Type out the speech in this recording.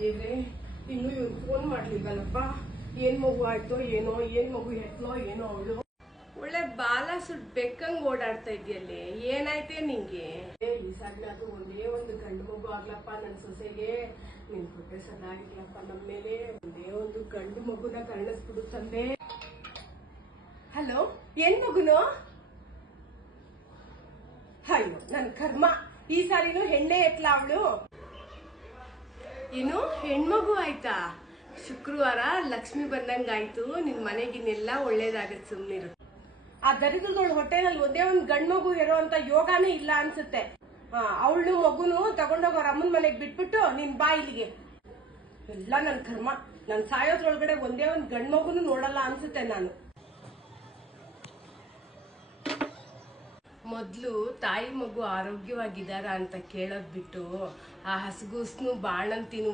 ದೇವ್ರೆ, ಇನ್ನು ಇವ್ರು ಫೋನ್ ಮಾಡ್ಲಿಲ್ವಲ್ಲಪ್ಪ. ಏನ್ ಮಗು ಆಯ್ತೋ ಏನೋ, ಏನ್ ಮಗು ಹೆತ್ಲೋ ಏನೋ. ಅವಳು ಒಳ್ಳೆ ಬಾಲ ಸುಟ್ ಬೆಕ್ಕಂಗ್ ಓಡಾಡ್ತಾ ಇದೆಯಲ್ಲಿ, ಏನಾಯ್ತೆ ನಿಂಗೆ? ಈ ಸಾರಿನಾದ್ರೂ ಒಂದೇ ಒಂದು ಗಂಡು ಮಗು ಆಗ್ಲಪ್ಪ ನನ್ ಸೊಸೆಗೆ. ನಿನ್ ಕೊಟ್ಟೆ ಸದಾಗಿರ್ಲಪ್ಪ ನಮ್ಮ ಮೇಲೆ. ಒಂದೇ ಒಂದು ಗಂಡು ಮಗುನ ಕರುಣಿಸ್ಬಿಡು ತಂದೆ. ಹಲೋ, ಏನ್ ಮಗುನು? ಅಯ್ಯೋ ನನ್ ಕರ್ಮ, ಈ ಸಾರಿನೂ ಹೆಣ್ಣೆ ಎತ್ಲ ಅವಳು. ಏನು ಹೆಣ್ಮಗು ಆಯ್ತಾ? ಶುಕ್ರವಾರ ಲಕ್ಷ್ಮಿ ಬಂದಂಗಾಯ್ತು. ನಿನ್ ಮನೆಗಿನ್ನೆಲ್ಲ ಒಳ್ಳೇದಾಗತ್ತೆ, ಸುಮ್ನಿರು. ಆ ದರಿದ್ರದೊಳ ಹೊಟ್ಟೆನಲ್ಲಿ ಒಂದೇ ಒಂದ್ ಗಂಡ್ ಮಗು ಇರೋ ಅಂತ ಯೋಗಾನೇ ಇಲ್ಲ ಅನ್ಸುತ್ತೆ. ಅವಳು ಮಗುನು ತಗೊಂಡೋಗ ಅವ್ರ ಅಮ್ಮನ ಮನೆಗ್ ಬಿಟ್ಬಿಟ್ಟು ನಿನ್ ಬಾ ಇಲ್ಲಿಗೆ. ಎಲ್ಲ ನನ್ ಕರ್ಮ, ನನ್ ಸಾಯೋದ್ರೊಳಗಡೆ ಒಂದೇ ಒಂದ್ ಗಂಡ್ ಮಗುನು ನೋಡಲ್ಲ ಅನ್ಸುತ್ತೆ ನಾನು. ಮೊದ್ಲು ತಾಯಿ ಮಗು ಆರೋಗ್ಯವಾಗಿದ್ದಾರ ಅಂತ ಕೇಳೋದ್ ಬಿಟ್ಟು ಆ ಹಸಗೂಸ್ನು ಬಾಣಂತಿನು